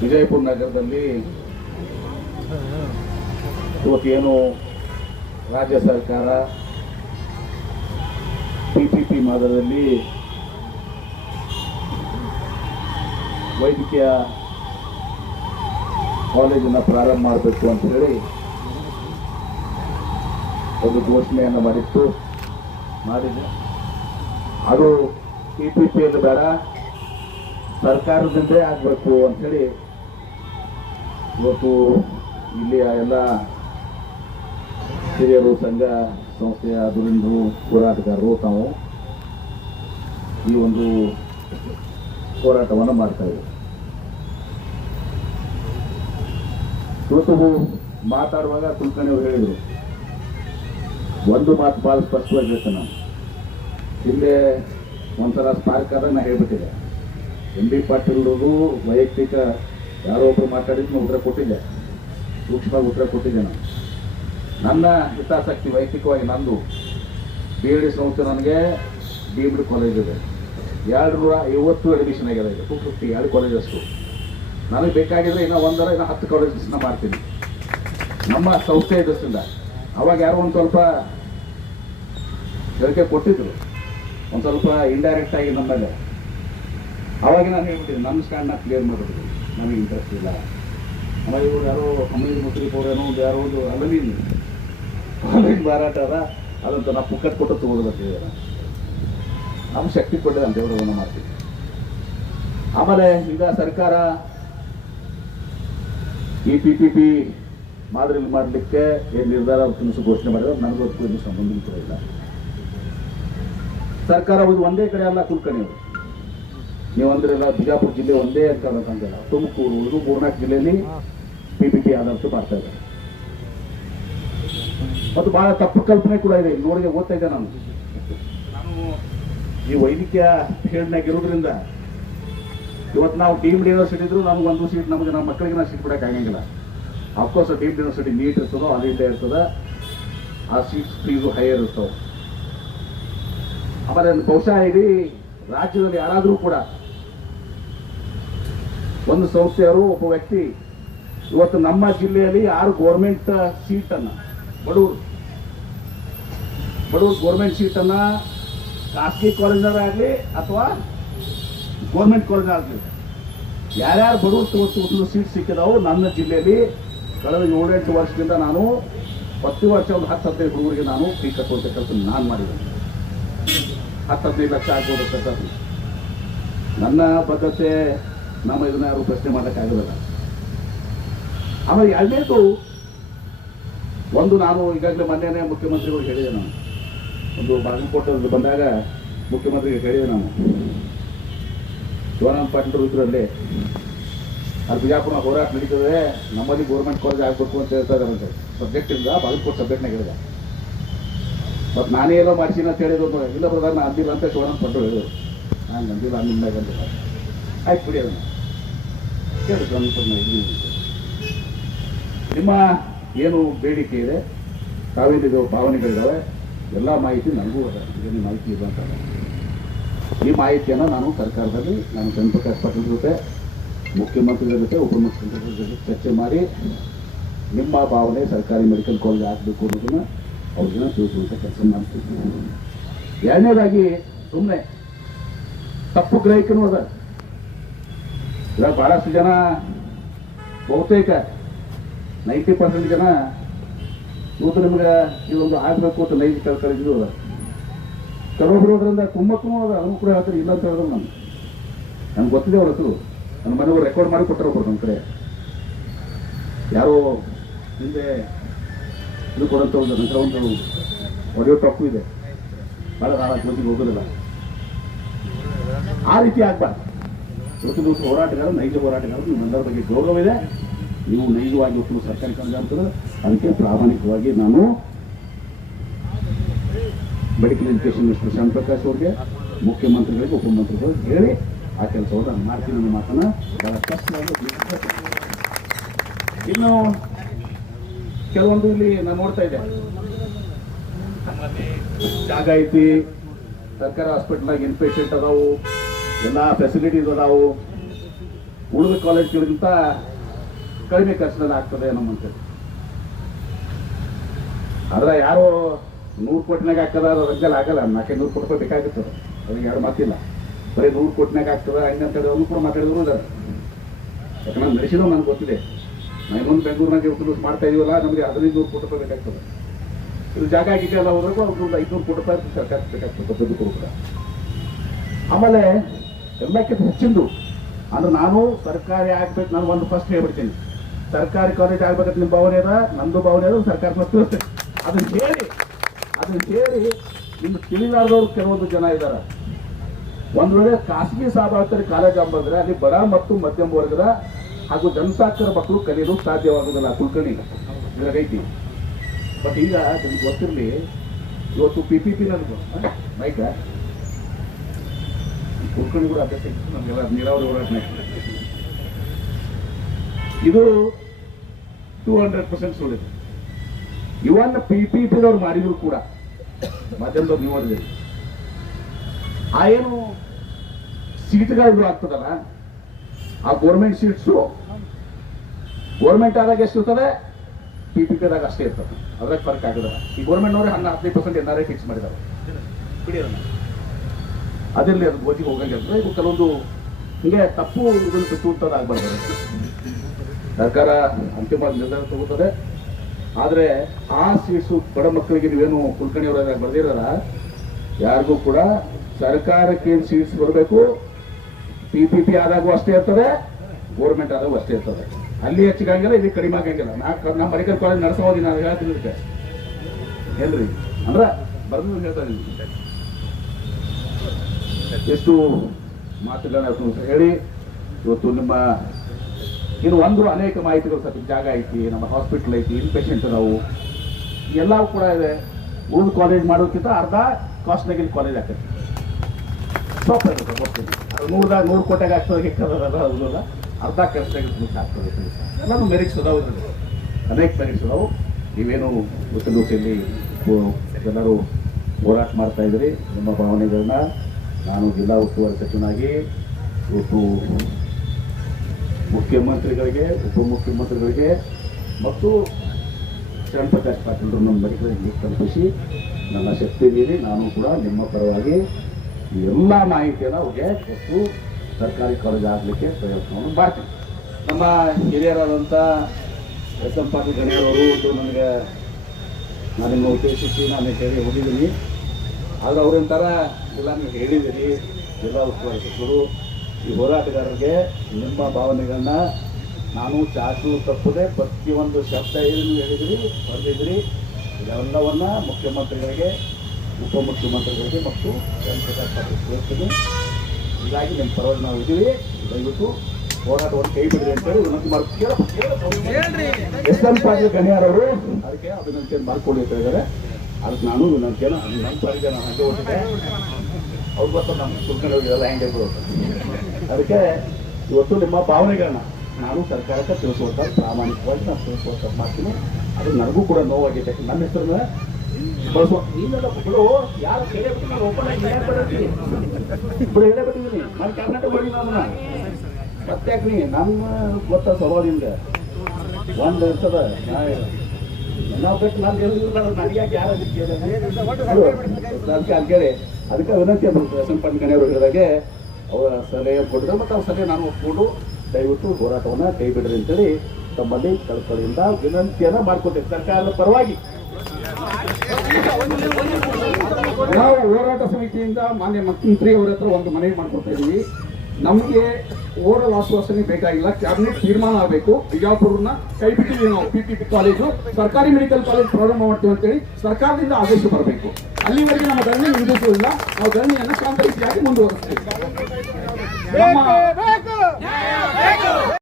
ವಿಜಯಪುರ ನಗರದಲ್ಲಿ ಇವತ್ತೇನು ರಾಜ್ಯ ಸರ್ಕಾರ PPP ಮಾದರಿಯಲ್ಲಿ ವೈದ್ಯಕೀಯ ಕಾಲೇಜನ್ನು ಪ್ರಾರಂಭ ಮಾಡಬೇಕು ಅಂತ ಹೇಳಿ ಒಂದು ಘೋಷಣೆಯನ್ನು ಮಾಡಿದೆ. ಅದು PPPಯಲ್ಲಿ ಬೇಡ, ಸರ್ಕಾರದಿಂದೇ ಆಗಬೇಕು ಅಂಥೇಳಿ ಇವತ್ತು ಇಲ್ಲಿಯ ಎಲ್ಲ ಹಿರಿಯರು, ಸಂಘ ಸಂಸ್ಥೆಯ ದುರಂದು ಹೋರಾಟಗಾರರು ತಾವು ಈ ಒಂದು ಹೋರಾಟವನ್ನು ಮಾಡ್ತಾ ಇದ್ದಾರೆ. ಇವತ್ತು ಮಾತಾಡುವಾಗ ಕುಲಕರ್ಣಿ ಅವರು ಹೇಳಿದರು, ಒಂದು ಮಾತು ಭಾಳ ಸ್ಪಷ್ಟವಾಗಿ ಹೇಳ್ತೇನೆ ನಾನು. ಹಿಂದೆ ಒಂದ್ಸಲ ಸ್ಪಾರ್ಕ್ ಆದಾಗ ನಾನು ಹೇಳ್ಬಿಟ್ಟಿದ್ದೆ, MB ಪಾಟೀಲ್ರದು ವೈಯಕ್ತಿಕ ಯಾರೋ ಒಬ್ಬರು ಮಾತಾಡಿದ್ದು ಉತ್ತರ ಕೊಟ್ಟಿದ್ದೆ, ಸೂಕ್ಷ್ಮವಾಗಿ ಉತ್ತರ ಕೊಟ್ಟಿದ್ದೆ. ನಾನು ನನ್ನ ಹಿತಾಸಕ್ತಿ ವೈಯಕ್ತಿಕವಾಗಿ ನಂದು BEd ಸಂಸ್ಥೆ ನನಗೆ ಡೀಮ್ಡ್ ಕಾಲೇಜ್ ಇದೆ, 250 ಅಡ್ಮಿಷನ್ ಆಗಿದೆ, 250 2 ಕಾಲೇಜಸ್ಸು. ನನಗೆ ಬೇಕಾಗಿದ್ರೆ ಇನ್ನೂ 10 ಕಾಲೇಜಸ್ನ ಮಾಡ್ತೀನಿ ನಮ್ಮ ಸಂಸ್ಥೆ ಇದರಿಂದ. ಅವಾಗ ಯಾರೋ ಒಂದು ಸ್ವಲ್ಪ ಹೇಳಿಕೆ ಕೊಟ್ಟಿದ್ರು, ಒಂದು ಸ್ವಲ್ಪ ಇಂಡೈರೆಕ್ಟ್ ಆಗಿ ನಮ್ಮ ಮೇಲೆ. ಅವಾಗ ನಾನು ಹೇಳ್ಬಿಟ್ಟಿದ್ದೆ, ನನ್ನ ಸ್ಟ್ಯಾಂಡ್ನ ಕ್ಲಿಯರ್ ಮಾಡಿಬಿಟ್ಟು ನನಗೆ ಇಂಟ್ರೆಸ್ಟ್ ಇಲ್ಲ. ಆಮೇಲೆ ಇವರು ಯಾರೋ ಹಮೀದ್ ಮುಸ್ರಿಫ್ ಅವರೇನೋ ಒಂದು ಯಾರೋ ಒಂದು ಅಲಮೀನ್ ಮಾರಾಟ ಅದ, ಅದಂತ ನಾವು ಪುಕ್ಕಟ್ ಕೊಟ್ಟು ತಗೋಬೇಕಿದೆ. ನಮ್ಮ ಶಕ್ತಿ ಕೊಟ್ಟಿದೆ ಅಂತ ದೇವರನ್ನ ಮಾಡ್ತೀವಿ. ಆಮೇಲೆ ಈಗ ಸರ್ಕಾರ ಈ PPP ಮಾದರಿಯಲ್ಲಿ ಮಾಡಲಿಕ್ಕೆ ಏನು ನಿರ್ಧಾರ ಘೋಷಣೆ ಮಾಡಿದ್ರೆ ನನಗೊತ್ತು ಇದು ಸಂಬಂಧ ಕೂಡ ಇಲ್ಲ. ಸರ್ಕಾರ ಇದು ಒಂದೇ ಕಡೆ ಅಲ್ಲ ಕುಲಕರ್ಣಿ, ನೀವು ಅಂದ್ರೆಲ್ಲ ಬಿಜಾಪುರ ಜಿಲ್ಲೆ ಒಂದೇ ಅಂತ ಅನ್ನೋಕ್ಕಂಗಿಲ್ಲ. ತುಮಕೂರು, ಇದು 3-4 ಜಿಲ್ಲೆಯಲ್ಲಿ PPP ಆದಂತೂ ಮಾಡ್ತಾ ಇದ್ದಾರೆ. ಮತ್ತು ಬಹಳ ತಪ್ಪು ಕಲ್ಪನೆ ಕೂಡ ಇದೆ. ನೋಡಿ ಓದ್ತಾ ಇದ್ದೆ ನಾನು ಈ ವೈದ್ಯಕೀಯ ಫೀಲ್ಡ್ನಾಗ ಇರೋದ್ರಿಂದ ಇವತ್ತು ನಾವು ಡೀಮ್ಡ್ ಯೂನಿವರ್ಸಿಟಿ ಇದ್ರು ನಮ್ಗೆ ಒಂದು ಸೀಟ್, ನಮಗೆ ನಮ್ಮ ಮಕ್ಕಳಿಗೆ ನಾವು ಸೀಟ್ ಕೊಡೋಕೆ ಆಗಂಗಿಲ್ಲ. ಅಫ್ಕೋರ್ಸ್ ಡೀಮ್ಡ್ ಯೂನಿವರ್ಸಿಟಿ ನೀಟ್ ಇರ್ತದೋ, ಆಲ್ ಇಂಡಿಯಾ ಇರ್ತದೆ, ಆ ಸೀಟ್ಸ್ ಫೀಸು ಹೈಯರ್ ಇರ್ತವೆ. ಆಮೇಲೆ ಬಹುಶಃ ಇಡೀ ರಾಜ್ಯದಲ್ಲಿ ಯಾರಾದರೂ ಕೂಡ ಒಂದು ಸಂಸ್ಥೆಯವರು ಒಬ್ಬ ವ್ಯಕ್ತಿ ಇವತ್ತು ನಮ್ಮ ಜಿಲ್ಲೆಯಲ್ಲಿ 6 ಗೌರ್ಮೆಂಟ್ ಸೀಟನ್ನು ಬಡವರು ಗೌರ್ಮೆಂಟ್ ಸೀಟನ್ನು ಖಾಸಗಿ ಕಾಲೇಜ್ನಾಗಲಿ ಅಥವಾ ಗೌರ್ಮೆಂಟ್ ಕಾಲೇಜ್ನಾಗಲಿ ಯಾರ್ಯಾರು ಬಡವರು ಸೀಟ್ ಸಿಕ್ಕಿದಾವು ನನ್ನ ಜಿಲ್ಲೆಯಲ್ಲಿ ಕಳೆದ 7-8 ವರ್ಷದಿಂದ ನಾನು ಪ್ರತಿ ವರ್ಷ ಒಂದು 10-15 ಹುಡುಗರಿಗೆ ನಾನು ಫೀ ಕಟ್ಟುವಂಥ ಕೆಲಸ ನಾನು ಮಾಡಿದ್ದೇನೆ. 10-15 ಲಕ್ಷ ಆಗ್ಬೋದು ಕಟ್ಟೋದು. ನನ್ನ ಬದ್ಧತೆ ನಮ್ಮ ಇದನ್ನ ಯಾರು ಪ್ರಶ್ನೆ ಮಾಡೋಕ್ಕಾಗೋದಿಲ್ಲ. ಆಮೇಲೆ ಎರಡನೇದು ಒಂದು, ನಾನು ಈಗಾಗಲೇ ಮೊನ್ನೆನೇ ಮುಖ್ಯಮಂತ್ರಿಗಳು ಹೇಳಿದೆ. ನಾನು ಒಂದು ಬಾಗಲಕೋಟೆ ಬಂದಾಗ ಮುಖ್ಯಮಂತ್ರಿಗೆ ಹೇಳಿದೆ, ನಾನು ಶಿವಾನಂದ ಪಾಟೀಲ್ ಇದರಲ್ಲಿ ಅಲ್ಲಿ ಬಿಜಾಪುರ ಹೋರಾಟ ನಡೀತದೆ, ನಮ್ಮಲ್ಲಿ ಗೌರ್ಮೆಂಟ್ ಕಾಲೇಜ್ ಆಗಬೇಕು ಅಂತ ಹೇಳ್ತಾ ಇದ್ದಾರೆ. ಸಬ್ಜೆಕ್ಟ್ ಇಲ್ಲ, ಬಾಗಲಕೋಟೆ ಸಬ್ಜೆಕ್ಟ್ನಾಗ ಹೇಳಿದೆ. ಮತ್ತು ನಾನೇ ಏನೋ ಮಾಡಿಸಿನ ಅಂತ ಹೇಳಿದ್ರು. ಇಲ್ಲ ಬ್ರದರ್, ನಾನು ಅಂದಿಲ್ಲ ಅಂತ ಶಿವಾನಂದ ಪಾಟೀಲ್ ಹೇಳಿದ್ರು. ನಾನು ಅಂದಿಲ್ಲ, ಅಂದಿಲ್ಲ ಅಂದಿಲ್ಲ. ಆಯ್ತು ಬಿಡಿ, ಅದನ್ನು ಕೇಳಿ ನಿಮ್ಮ ಏನು ಬೇಡಿಕೆ ಇದೆ, ತಾವೇನಿದು ಭಾವನೆಗಳಿದ್ದಾವೆ, ಎಲ್ಲ ಮಾಹಿತಿ ನನಗೂ ಏನು ಮಾಹಿತಿ ಇದೆ ಅಂತ. ಈ ಮಾಹಿತಿಯನ್ನು ನಾನು ಸರ್ಕಾರದಲ್ಲಿ ನಾನು ಚಂದ್ರಪ್ರಕಾಶ್ ಪಾಟೀಲ್ ಜೊತೆ, ಮುಖ್ಯಮಂತ್ರಿಗಳ ಜೊತೆ, ಉಪಮುಖ್ಯಮಂತ್ರಿಗಳ ಜೊತೆ ಚರ್ಚೆ ಮಾಡಿ ನಿಮ್ಮ ಭಾವನೆ ಸರ್ಕಾರಿ ಮೆಡಿಕಲ್ ಕಾಲೇಜ್ ಆಗಬೇಕು ಅನ್ನೋದನ್ನು ಅವ್ರಿಗೆಲ್ಲ ತಿಳಿಸುವಂಥ ಕೆಲಸ ಮಾಡ್ತೀವಿ. ಎರಡನೇದಾಗಿ ಸುಮ್ಮನೆ ತಪ್ಪು ಗ್ರಹಿಕೆನೂ ಅದ. ಇವಾಗ ಭಾಳಷ್ಟು ಜನ, ಬಹುತೇಕ 90% ಜನ ಇವತ್ತು ನಿಮ್ಗೆ ಇದೊಂದು ಆಗಬೇಕು ಅಂತ ನೈಜ ಕಲಿಸಿದ್ರು ಅದ. ಕೆಲವೊಬ್ಬರೋದ್ರಿಂದ ಕುಮ್ಮಕ್ಕೂ ಅದ, ಅದನ್ನು ಕೂಡ ಹೇಳ್ತಾರೆ. ಇಲ್ಲ ಅಂತ ಹೇಳಿದ್ರು ನನಗೆ ಗೊತ್ತಿದೆ ಅವ್ರ ಹೆಸರು. ನನ್ನ ಮನೆಯವರು ರೆಕಾರ್ಡ್ ಮಾಡಿ ಕೊಟ್ಟರು ಒಬ್ಬರು ನಮ್ಮ ಕಡೆ. ಯಾರೋ ಹಿಂದೆ ಇದು ಕೊಡಂತ ನಂತರ ಒಂದು ಆಡಿಯೋ ಟಾಕು ಇದೆ, ಭಾಳ ಜೊತೆಗೆ ಹೋಗೋದಿಲ್ಲ. ಆ ರೀತಿ ಆಗ್ಬಾರ್ದು. ಇವತ್ತು ದಿವಸ ಹೋರಾಟಗಾರ, ನೈಜ ಹೋರಾಟಗಾರ, ನಿಮ್ಮೆಲ್ಲರ ಬಗ್ಗೆ ಗೌರವ ಇದೆ. ನೀವು ನೈಜವಾಗಿ ಉತ್ತಮ ಸರ್ಕಾರಿ ಕಾಲೇಜ್ ಆಗ್ತದೆ. ಅದಕ್ಕೆ ಪ್ರಾಮಾಣಿಕವಾಗಿ ನಾನು ಮೆಡಿಕಲ್ ಎಜುಕೇಷನ್ ಮಿನಿಸ್ಟರ್ ಶ್ಯಾಮಪ್ರಕಾಶ್ ಅವ್ರಿಗೆ, ಮುಖ್ಯಮಂತ್ರಿಗಳಿಗೆ, ಉಪಮಂತ್ರಿಗಳಿಗೆ ಹೇಳಿ ಆ ಕೆಲಸವನ್ನು ನಾನು ಮಾಡ್ತೀನಿ ಅನ್ನೋ ಮಾತನ್ನು ಬಹಳ ಸ್ಪಷ್ಟವಾಗಿ. ಇನ್ನು ಕೆಲವೊಂದು ಇಲ್ಲಿ ನಾನು ನೋಡ್ತಾ ಇದ್ದೆ, ಜಾಗ ಐತಿ, ಸರ್ಕಾರ ಹಾಸ್ಪಿಟಲ್ನಾಗ ಇನ್ಪೇಷೆಂಟ್ ಅದಾವು, ಎಲ್ಲ ಫೆಸಿಲಿಟೀಸ್ ಅದಾವು, ಉಳಿದ ಕಾಲೇಜ್ಗಳಿಗಿಂತ ಕಡಿಮೆ ಖರ್ಚಿನಲ್ಲಿ ಆಗ್ತದೆ ನಮ್ಮಂತೇಳಿ. ಆದ್ರೆ ಯಾರೋ 100 ಕೋಟಿನಾಗ ಆಗ್ತದ ರಂಜಲ್ ಆಗಲ್ಲ, 400 ಕೋಟಿ ರೂಪಾಯಿ ಬೇಕಾಗುತ್ತದೆ, ಅದಕ್ಕೆ ಯಾರು ಮಾತಿಲ್ಲ. ಬರೀ 100 ಕೋಟಿನಾಗ ಆಗ್ತದ ಹಂಗಂತೇಳಿ ಅವನು ಕೂಡ ಮಾತಾಡಿದ್ರು ಇದ್ದಾರೆ. ಯಾಕಂದ್ರೆ ನಾನು ನಡೆಸಿದವು ನನಗೆ ಗೊತ್ತಿದೆ. ನಾವು ಇನ್ನೊಂದು ಬೆಂಗಳೂರಿನಾಗ ಯೂಸ್ ಮಾಡ್ತಾ ಇದೀವಲ್ಲ, ನಮಗೆ 1500 ಕೋಟಿ ರೂಪಾಯಿ ಬೇಕಾಗ್ತದೆ. ಇದು ಜಾಗ ಆಗಿಲ್ಲ ಹೋದ್ರೂ ಅವ್ರಿಗೆ 500 ಕೋಟಿ ರೂಪಾಯಿ ಸರ್ಕಾರ ಬೇಕಾಗ್ತದೆ ಪ್ರತಿಯೊಬ್ಬರು ಕೂಡ. ಆಮೇಲೆ ಎಲ್ಲಕ್ಕಿಂತ ಹೆಚ್ಚಿಂದು ಅಂದ್ರೆ ನಾನು ಸರ್ಕಾರಿ ಆಗ್ಬೇಕು, ನಾನು ಒಂದು ಫಸ್ಟ್ ಹೇಳ್ಬಿಡ್ತೀನಿ, ಸರ್ಕಾರಿ ಕಾಲೇಜ್ ಆಗ್ಬೇಕಂತ ನಿಮ್ಮ ಭಾವನೆ ಅದ, ನಂದು ಭಾವನೆ ಅದ, ಸರ್ಕಾರ ತಿಳಿಸ್ತೇನೆ. ಅದನ್ನ ಹೇಳಿ ನಿಮ್ಗೆ ತಿಳಿಲಾರ್ದವ್ರು ಕೆಲವೊಂದು ಜನ ಇದ್ದಾರೆ. ಒಂದ್ ವೇಳೆ ಖಾಸಗಿ ಸಾರ್ವಜನಿಕ ಕಾಲೇಜ್ ಅಂಬಂದ್ರೆ ಅಲ್ಲಿ ಬಡ ಮತ್ತು ಮಧ್ಯಮ ವರ್ಗದ ಹಾಗೂ ಜನಸಾಕ್ಷರ ಮಕ್ಕಳು ಕಲಿಯಲು ಸಾಧ್ಯವಾಗುವುದಿಲ್ಲ. ಕುಲಕರ್ಣಿ ಇದ್ರಾಗೈತಿ. ಬಟ್ ಈಗ ನಿಮ್ಗೆ ಗೊತ್ತಿರಲಿ, ಇವತ್ತು PPP ನನಗೂ ಬೈಕ ಕುಲಕರ್ಣಿ ಕೂಡ ಅಭ್ಯಾಸ ಇತ್ತು ನಮಗೆಲ್ಲ ನೀರಾವರಿ ಹೋರಾಟ. ಇದು 200% ಸುಳಿದೆ. ಇವನ್ PPPದವ್ರು ಮಾಡಿದ್ರು ಕೂಡ ಮಾಧ್ಯಮದವ್ರು ನೀವು ನೋಡಿದ್ರಿ. ಆ ಏನು ಸೀಟ್ಗಳು ಆಗ್ತದಲ್ಲ, ಆ ಗೋರ್ಮೆಂಟ್ ಸೀಟ್ಸು ಗೋರ್ಮೆಂಟ್ ಆದಾಗ ಎಷ್ಟು ಇರ್ತದೆ, PPPದಾಗ ಅಷ್ಟೇ ಇರ್ತದೆ. ಅದ್ರಾಗ ಫರ್ಕ್ ಆಗೋದಲ್ಲ. ಈ ಗೋರ್ಮೆಂಟ್ನವ್ರೆ 15% NRI ಫಿಕ್ಸ್ ಮಾಡಿದ್ದಾರೆ. ಅದಿರಲಿ, ಅದು ಗೋಜಿಗೆ ಹೋಗಂಗಿರ್ತದೆ. ಇದು ಕೆಲವೊಂದು ಹಿಂಗೆ ತಪ್ಪು ಇದನ್ನು ಸುತ್ತುವಂಥದ್ದಾಗಬಾರ್ದು. ಸರ್ಕಾರ ಅಂತಿಮ ನಿರ್ಧಾರ ತಗೋತದೆ. ಆದರೆ ಆ ಸೀಟ್ಸು ಬಡ ಮಕ್ಕಳಿಗೆ ನೀವೇನು ಕುಲಕರ್ಣಿಯವರ ಬರ್ದಿರಲ್ಲ, ಯಾರಿಗೂ ಕೂಡ ಸರ್ಕಾರಕ್ಕೆ ಏನು ಸೀಟ್ಸ್ ಬರಬೇಕು, PPP ಆದಾಗೂ ಅಷ್ಟೇ ಇರ್ತದೆ, ಗೋರ್ಮೆಂಟ್ ಆದಾಗೂ ಅಷ್ಟೇ ಇರ್ತದೆ. ಅಲ್ಲಿ ಹೆಚ್ಚಿಗಂಗಿಲ್ಲ, ಇಲ್ಲಿ ಕಡಿಮೆ ಆಗಂಗಿಲ್ಲ. ನಮ್ಮ ಮೆಡಿಕಲ್ ಕಾಲೇಜ್ ನಡೆಸೋದು ನಾನು ಹೇಳ್ತೀನಿ ಇದಕ್ಕೆ ಏನ್ರಿ ಅಂದ್ರೆ ಬರ್ದು ಹೇಳ್ತಾ ಇದ್ದೀನಿ. ಎಷ್ಟು ಮಾತುಗಳನ್ನ ಹೇಳಿ ಇವತ್ತು ನಿಮ್ಮ ಇನ್ನು ಒಂದು ಅನೇಕ ಮಾಹಿತಿಗಳು ಸ್ವಲ್ಪ ಜಾಗ ಐತಿ, ನಮ್ಮ ಹಾಸ್ಪಿಟಲ್ ಐತಿ, ಇನ್ಪೇಷೆಂಟ್ ನಾವು ಎಲ್ಲವೂ ಕೂಡ ಇದೆ. ಉಳಿದು ಕಾಲೇಜ್ ಮಾಡೋದಕ್ಕಿಂತ ಅರ್ಧ ಕಾಸ್ಟ್ನಾಗ ಇಲ್ಲಿ ಕಾಲೇಜ್ ಆಗ್ತದೆ. ಸ್ಟಾಪ್ ಇರುತ್ತೆ ಬರ್ತೀನಿ. ಅದು 100 ಕೋಟಿಗೆ ಆಗ್ತದೆ, ಹೌದಲ್ಲ, ಅರ್ಧ ಖರ್ಚಾಗಿ ಆಗ್ತದೆ. ಎಲ್ಲರೂ ಮೆರಿಟ್ಸ್ ಅದಾವು, ಇದರಲ್ಲಿ ಅನೇಕ ಮೆರಿಟ್ಸ್ ಅದಾವು. ನೀವೇನು ಉಸಿಲಿ ಎಲ್ಲರೂ ಹೋರಾಟ ಮಾಡ್ತಾ ಇದ್ರಿ. ನಿಮ್ಮ ಭಾವನೆಗಳನ್ನ ನಾನು ಜಿಲ್ಲಾ ಉಸ್ತುವಾರಿ ಸಚಿವನಾಗಿ ಇವತ್ತು ಮುಖ್ಯಮಂತ್ರಿಗಳಿಗೆ, ಉಪಮುಖ್ಯಮಂತ್ರಿಗಳಿಗೆ ಮತ್ತು ಶರಣ್ ಪ್ರಕಾಶ್ ಪಾಟೀಲ್ರು ನಮ್ಮ ಬಳಿಗಳಿಗೆ ತಲುಪಿಸಿ ನನ್ನ ಶಕ್ತಿ ಮೀರಿ ನಾನು ಕೂಡ ನಿಮ್ಮ ಪರವಾಗಿ ಎಲ್ಲ ಮಾಹಿತಿಯನ್ನು ಅವ್ರಿಗೆ ಕೊಟ್ಟು ಸರ್ಕಾರಿ ಕಾಲೇಜ್ ಆಗಲಿಕ್ಕೆ ಪ್ರಯತ್ನವನ್ನು ಮಾಡ್ತೀನಿ. ನಮ್ಮ ಹಿರಿಯರಾದಂಥ SM ಪಾಟೀಲ್ ಗಣ್ಯರವರು ನನಗೆ ನಾನಿನ್ನು ಉದ್ದೇಶಿಸಿ ನಾನು ಹೇಳಿ ಹೋಗಿದ್ದೀನಿ. ಆದರೆ ಅವ್ರಂತಾರ ಎಲ್ಲ ನೀವು ಹೇಳಿದ್ದೀರಿ, ಜಿಲ್ಲಾ ಉಸ್ತುವಾರಿ ಸಚಿವರು ಈ ಹೋರಾಟಗಾರರಿಗೆ ನಿಮ್ಮ ಭಾವನೆಗಳನ್ನ ನಾನು ಚಾಚು ತಪ್ಪದೆ ಪ್ರತಿಯೊಂದು ಶಬ್ದ ಏನು ಹೇಳಿದಿರಿ ಬರೆದಿದ್ರಿ, ಇದೆಲ್ಲವನ್ನ ಮುಖ್ಯಮಂತ್ರಿಗಳಿಗೆ, ಉಪಮುಖ್ಯಮಂತ್ರಿಗಳಿಗೆ ಮತ್ತು ಶರಣ್ ಪ್ರಕಾಶ್ ಪಾಟೀಲ್ ತೋರಿಸ್ತೀನಿ. ಹೀಗಾಗಿ ನಿಮ್ಮ ಪರವಾಗಿ ನಾವು ಇದ್ದೀವಿ. ದಯವಿಟ್ಟು ಹೋರಾಟವನ್ನು ಕೈ ಬಿಡ್ರಿ ಅಂತೇಳಿ ವಿನಂತಿ ಮಾಡ್ತೀವಿ. SM ಪಾಟೀಲ್ ಗಣ್ಯರವರು ಅದಕ್ಕೆ ಅಭಿನಂದನೆ ಮಾಡ್ಕೊಳ್ಳಿ ಅಂತ ಹೇಳಿದ್ದಾರೆ. ಅದಕ್ಕೆ ನಾನು ವಿನಂತಿಯನ್ನು ನನ್ನ ಪಾಲಿಗೆ ನಾನು ಹಾಗೆ ಹೋಗಿದ್ದೆ. ಅವ್ರು ಗೊತ್ತ ನಮ್ಮ ಕುಲಕರ್ಣಿಯವರಿಗೆಲ್ಲ ಹೆಂಗೆ ಬರುತ್ತೆ. ಅದಕ್ಕೆ ಇವತ್ತು ನಿಮ್ಮ ಭಾವನೆಗಳನ್ನ ನಾನು ಸರ್ಕಾರಕ್ಕೆ ತಿಳಿಸುವಂಥ ಪ್ರಾಮಾಣಿಕವಾಗಿ ನಾನು ತಿಳಿಸುವಂಥ ಮಾಡ್ತೀನಿ. ಅದು ನನಗೂ ಕೂಡ ನೋವಾಗಿದೆ. ನನ್ನ ಹೆಸರನ್ನ ಬಳಸುವ ನೀನೆಲ್ಲ ಬಿಡು, ಯಾರು ಕೇಳಬಿಟ್ಟು ನಾನು ಓಪನ್ ಆಗಿ ಬಿಡು ಹೇಳಬಿಟ್ಟಿದ್ದೀನಿ. ನಾನು ಕರ್ನಾಟಕ ಹೋಗಿ ನಾನು ಮತ್ತೆ ಯಾಕೆ ನೀ ನನ್ನ ಗೊತ್ತ ಸ್ವಭಾವದಿಂದ ಒಂದು ಇರ್ತದ ನಾವು ಬೇಕು. ನಾನು ಹೇಳಿಲ್ಲ ನನಗೆ ಯಾಕೆ ಯಾರು ಅದಕ್ಕೆ ಅಂತೇಳಿ ಅದಕ್ಕೆ ವಿನಂತಿ ಅಂತ SM ಪಾಟೀಲ್ ಗಣ್ಯವರು ಹೇಳಿದಾಗೆ ಅವರ ಸಲಹೆ ಕೊಟ್ಟಿದ್ರು. ಮತ್ತು ಅವ್ರ ಸಲಹೆ ನಾನು ಒಪ್ಪಿಕೊಂಡು ದಯವಿಟ್ಟು ಹೋರಾಟವನ್ನು ಕೈ ಬಿಡ್ರಿ ಅಂತೇಳಿ ತಮ್ಮಲ್ಲಿ ಕಳಕಳಿಯಿಂದ ವಿನಂತಿಯನ್ನು ಮಾಡ್ಕೊತೇವೆ ಸರ್ಕಾರದ ಪರವಾಗಿ. ನಾವು ಹೋರಾಟ ಸಮಿತಿಯಿಂದ ಮಾನ್ಯ ಮುಖ್ಯಮಂತ್ರಿಯವರ ಹತ್ರ ಒಂದು ಮನವಿ ಮಾಡ್ಕೊತಾ ಇದ್ದೀವಿ. ನಮಗೆ ಓರಲ್ ಆಶ್ವಾಸನೆ ಬೇಕಾಗಿಲ್ಲ, ಕ್ಯಾಬಿನೆಟ್ ತೀರ್ಮಾನ ಆಗಬೇಕು. ಬಿಜಾಪುರನ ಕೈ ಬಿಟ್ಟಿದ್ದೀವಿ ನಾವು. PPP ಕಾಲೇಜು ಸರ್ಕಾರಿ ಮೆಡಿಕಲ್ ಕಾಲೇಜ್ ಪ್ರಾರಂಭ ಮಾಡ್ತೀವಿ ಅಂತೇಳಿ ಸರ್ಕಾರದಿಂದ ಆದೇಶ ಬರಬೇಕು. ಅಲ್ಲಿವರೆಗೆ ನಮ್ಮ ಧರಣಿ ನಿಲ್ಲಿಸುವುದಿಲ್ಲ. ನಾವು ಧರಣಿಯನ್ನು ಶಾಂತ ರೀತಿಯಾಗಿ ಮುಂದುವರಿಸ್ತೇವೆ.